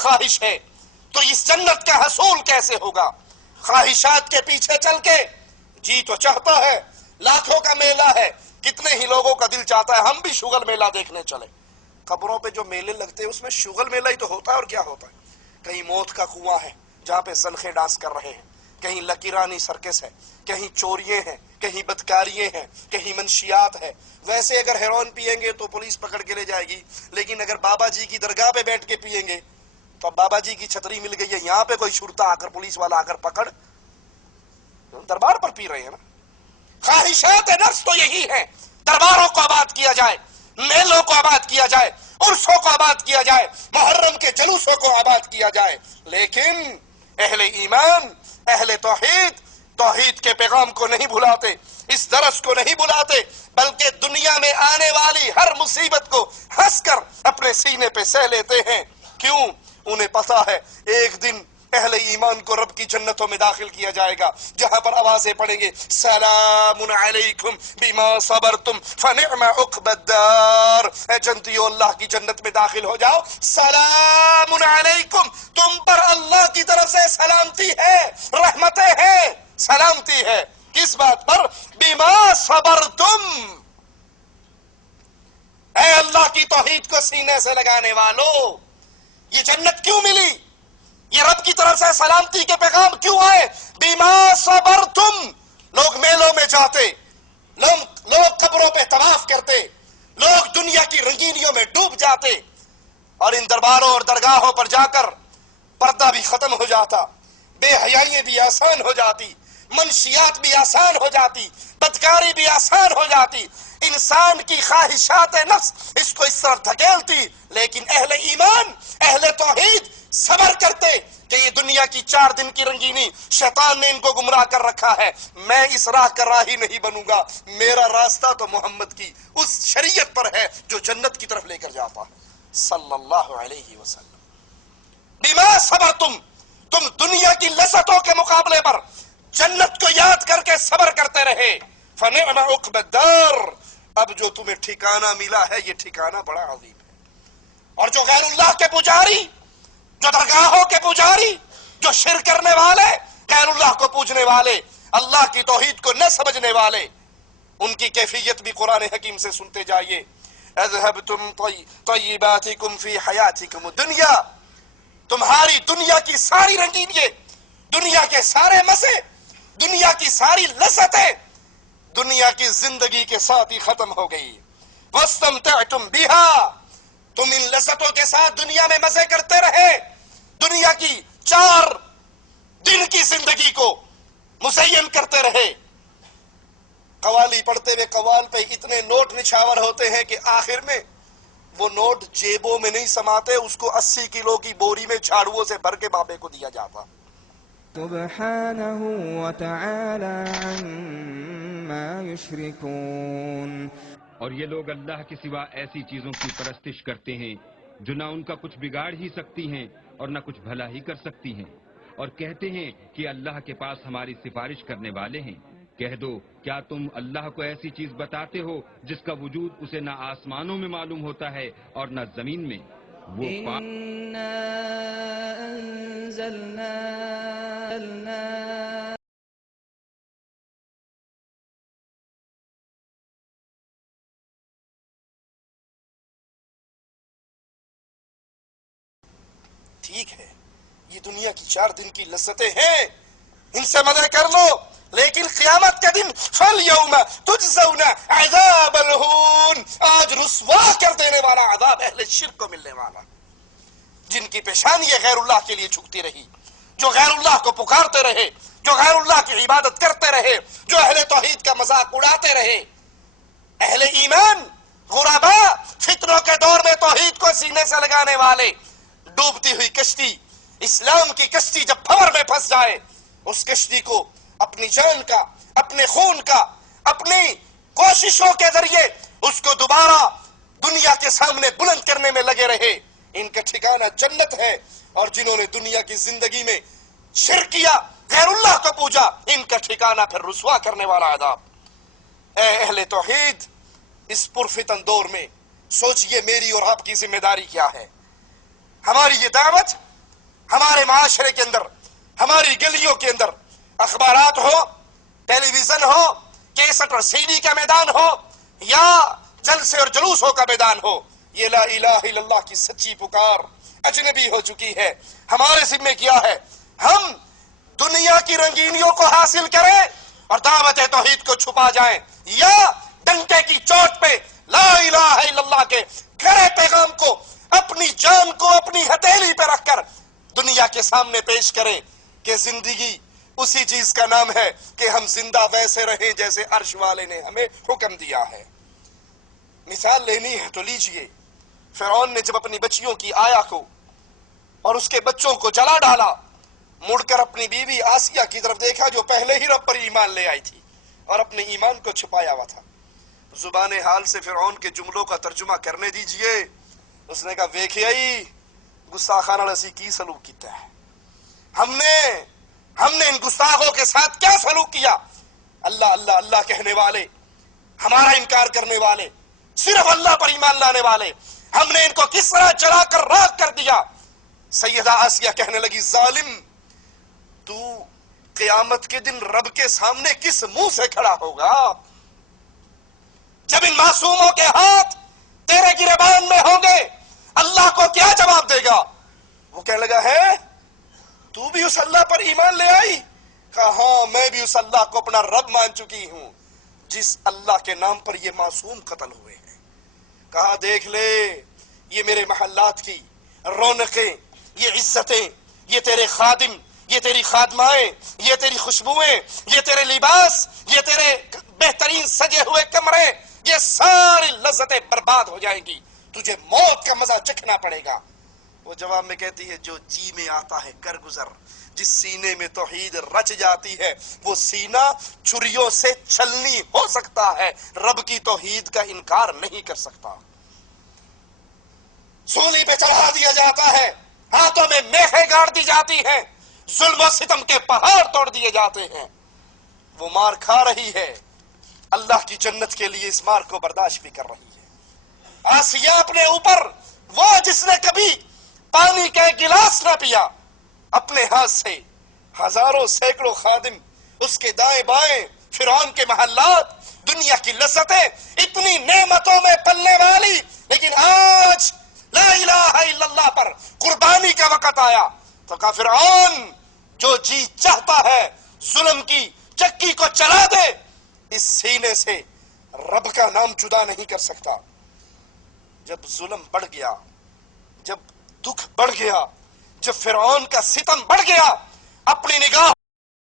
خواہش ہے تو اس جنت کا حصول کیسے ہوگا؟ خواہشات کے پیچھے چل کے جی تو چاہتا ہے، لاکھوں کا میلہ ہے، کتنے ہی لوگوں کا دل چاہتا ہے ہم بھی شغل میلہ دیکھنے چلے۔ قبروں پہ جو میلے لگتے ہیں اس میں شغل میلہ ہی تو ہوتا ہے، اور کیا ہوتا ہے؟ کہیں موت کا کنواں ہے جہاں پہ زنخیں ڈانس کر رہے ہیں، کہیں لکیرانی سرکس ہے، کہیں چوریے ہیں، کہیں بدکاریے ہیں، کہیں منشیات ہے۔ ویسے اگر ہیروئن پیئیں گے تو پولیس پکڑ کے لے جائے گی، لیکن اگر بابا جی کی درگاہ پہ بیٹھ کے پیئیں گے تو اب بابا جی کی چھتری مل گئی ہے، یہاں پہ کوئی شرطا آ کر، پولیس والا آ کر پکڑ، دربار پر پی رہے ہیں نا۔ خواہشات نفس تو یہی ہے، درباروں کو آباد کیا جائے، میلوں کو آباد کیا جائے، عرسوں کو آباد کیا جائے، محرم کے جلوسوں کو آباد کیا جائے، لیکن اہل ایمان، اہل توحید، توحید کے پیغام کو نہیں بھلاتے، اس درس کو نہیں بھلاتے، بلکہ دنیا میں آنے والی ہر مصیبت کو ہنس کر اپنے سینے پہ سہ لیتے ہیں۔ کیوں؟ انہیں پتا ہے ایک دن اہل ایمان کو رب کی جنتوں میں داخل کیا جائے گا، جہاں پر آوازیں پڑیں گے، سلام علیکم بما صبرتم فنعم عقبی الدار۔ اے جنتیو، اللہ کی جنت میں داخل ہو جاؤ، سلام علیکم، تم پر اللہ کی طرف سے سلامتی ہے، رحمتیں ہیں، سلامتی ہے۔ کس بات پر؟ بما صبرتم۔ اے اللہ کی توحید کو سینے سے لگانے والو، یہ جنت کیوں ملی؟ یہ رب کی طرف سے سلامتی کے پیغام کیوں آئے؟ بما صبرتم۔ لوگ میلوں میں جاتے، لوگ قبروں پہ طواف کرتے، لوگ دنیا کی رنگینیوں میں ڈوب جاتے، اور ان درباروں اور درگاہوں پر جا کر پردہ بھی ختم ہو جاتا، بے حیائییں بھی آسان ہو جاتی، منشیات بھی آسان ہو جاتی، بدکاری بھی آسان ہو جاتی، انسان کی خواہشات نفس اس کو اس طرف دھکیلتی، لیکن اہل ایمان، اہل توحید صبر کرتے کہ یہ دنیا کی 4 دن کی رنگینی، شیطان نے ان کو گمراہ کر رکھا ہے، میں اس راہ کا راہی نہیں بنوں گا، میرا راستہ تو محمد کی اس شریعت پر ہے جو جنت کی طرف لے کر جاتا ہے، صلی اللہ علیہ وسلم۔ بما صبرتم، تم دنیا کی لذتوں کے مقابلے پر جنت کو یاد کر کے صبر کرتے رہے، فنعم عقبی الدار، اب جو تمہیں ٹھکانہ ملا ہے یہ ٹھکانہ بڑا عظیم ہے۔ اور جو غیر اللہ کے پجاری، جو درگاہوں کے پجاری، جو شرک کرنے والے، غیر اللہ کو پوجنے والے، اللہ کی توحید کو نہ سمجھنے والے، ان کی کیفیت بھی قرآن حکیم سے سنتے جائیے۔ اذهبتم طیباتکم فی حیاتکم الدنیا، تمہاری دنیا کی ساری رنگینیاں، دنیا کے سارے مزے، دنیا کی ساری لذتیں دنیا کی زندگی کے ساتھ ہی ختم ہو گئی۔ واستمتعتم بها، تم ان لذتوں کے ساتھ دنیا میں مزے کرتے رہے، دنیا کی 4 دن کی زندگی کو مزین کرتے رہے۔ قوالی پڑھتے ہوئے قوال پہ اتنے نوٹ نچھاور ہوتے ہیں کہ آخر میں وہ نوٹ جیبوں میں نہیں سماتے، اس کو 80 کلو کی بوری میں جھاڑوؤں سے بھر کے بابے کو دیا جاتا۔ سبحانہ وتعالی عما یشرکون۔ اور یہ لوگ اللہ کے سوا ایسی چیزوں کی پرستش کرتے ہیں جو نہ ان کا کچھ بگاڑ ہی سکتی ہیں اور نہ کچھ بھلا ہی کر سکتی ہیں، اور کہتے ہیں کہ اللہ کے پاس ہماری سفارش کرنے والے ہیں۔ کہہ دو، کیا تم اللہ کو ایسی چیز بتاتے ہو جس کا وجود اسے نہ آسمانوں میں معلوم ہوتا ہے اور نہ زمین میں؟ وہ اِنَّا أَنزَلْنَا ٹھیک ہے، یہ دنیا کی 4 دن کی لذتیں ہیں، ان سے مزے کر لو، لیکن قیامت کے دن فَالْيَوْمَ تُجْزَوْنَ عَذَابَ الْهُونِ، آج رسوا کر دینے والا عذاب اہل شرک کو ملنے والا، جن کی پیشانی غیر اللہ کے لیے جھکتی رہی، جو غیر اللہ کو پکارتے رہے، جو غیر اللہ کی عبادت کرتے رہے، جو اہل توحید کا مذاق اڑاتے رہے۔ اہل ایمان، غرباء، فتنوں کے دور میں توحید کو سینے سے لگانے والے، ڈوبتی ہوئی کشتی، اسلام کی کشتی جب بھنور میں پھنس جائے، اس کشتی کو اپنی جان کا، اپنے خون کا، اپنی کوششوں کے ذریعے اس کو دوبارہ دنیا کے سامنے بلند کرنے میں لگے رہے، ان کا ٹھکانہ جنت ہے۔ اور جنہوں نے دنیا کی زندگی میں شرک کیا، غیر اللہ کو پوجا، ان کا ٹھکانہ پھر رسوا کرنے والا عذاب۔ اے اہل توحید، اس پرفتن دور میں سوچئے میری اور آپ کی ذمہ داری کیا ہے۔ ہماری یہ دعوت ہمارے معاشرے کے اندر، ہماری گلیوں کے اندر اخبارات ہو، ٹیلی ویژن ہو، کیسٹ اور سی ڈی کا میدان ہو، یا جلسے اور جلوسوں کا میدان ہو، یہ لا الہ الا اللہ کی سچی پکار اجنبی ہو چکی ہے۔ ہمارے ذمہ کیا ہے؟ ہم دنیا کی رنگینیوں کو حاصل کریں اور دعوت توحید کو چھپا جائیں، یا ڈنکے کی چوٹ پہ لا الہ الا اللہ کے کھڑے پیغام کو اپنی جان کو اپنی ہتھیلی پہ رکھ کر دنیا کے سامنے پیش کریں کہ زندگی اسی چیز کا نام ہے کہ ہم زندہ ویسے رہیں جیسے عرش والے نے ہمیں حکم دیا ہے۔ مثال لینی ہے تو لیجئے، فرعون نے جب اپنی بچیوں کی آیا کو اور اس کے بچوں کو جلا ڈالا، مڑ کر اپنی بیوی آسیہ کی طرف دیکھا جو پہلے ہی رب پر ایمان لے آئی تھی اور اپنے ایمان کو چھپایا ہوا تھا۔ زبان حال سے فرعون کے جملوں کا ترجمہ کرنے دیجئے۔ اس نے کہا ویکھے آئی گستاخانہ رسی کی سلوک کیتا ہے، ہم نے ان گستاخوں کے ساتھ کیا سلوک کیا؟ اللہ اللہ اللہ کہنے والے، ہمارا انکار کرنے والے، صرف اللہ پر ایمان لانے والے، ہم نے ان کو کس طرح جلا کر راکھ کر دیا۔ سیدہ آسیہ کہنے لگی ظالم، تو قیامت کے دن رب کے سامنے کس منہ سے کھڑا ہوگا؟ جب ان معصوموں کے ہاتھ تیرے گریبان میں ہوں گے، اللہ کو کیا جواب دے گا؟ وہ کہنے لگا ہے تو بھی اس اللہ پر ایمان لے آئی؟ کہا ہاں میں بھی اس اللہ کو اپنا رب مان چکی ہوں جس اللہ کے نام پر یہ معصوم قتل ہوئے ہیں۔ کہا دیکھ لے، یہ میرے محلات کی رونقیں، یہ عزتیں، یہ تیرے خادم، یہ تیری خادمائیں، یہ تیری خوشبوئیں، یہ تیرے لباس، یہ تیرے بہترین سجے ہوئے کمرے، یہ ساری لذتیں برباد ہو جائیں گی، تجھے موت کا مزہ چکھنا پڑے گا۔ وہ جواب میں کہتی ہے جو جی میں آتا ہے کر گزر، جس سینے میں توحید رچ جاتی ہے وہ سینہ چھریوں سے چھلنی ہو سکتا ہے، رب کی توحید کا انکار نہیں کر سکتا۔ سولی پہ چڑھا دیا جاتا ہے، ہاتھوں میں میخیں گاڑ دی جاتی ہیں، ظلم و ستم کے پہاڑ توڑ دیے جاتے ہیں، وہ مار کھا رہی ہے، اللہ کی جنت کے لیے اس مار کو برداشت بھی کر رہی ہے۔ آسیہ اپنے اوپر، وہ جس نے کبھی پانی کا ایک گلاس نہ پیا، اپنے ہاتھ سے ہزاروں سینکڑوں خادم اس کے دائیں بائیں، فرعون کے محلات، دنیا کی لذتیں اتنی نعمتوں میں پلنے والی، لیکن آج لا الہ الا اللہ پر قربانی کا وقت آیا تو کہا فرعون جو جی چاہتا ہے ظلم کی چکی کو چلا دے، اس سینے سے رب کا نام جدا نہیں کر سکتا۔ جب ظلم بڑھ گیا، جب دکھ بڑھ گیا، جب فرعون کا ستم بڑھ گیا، اپنی نگاہ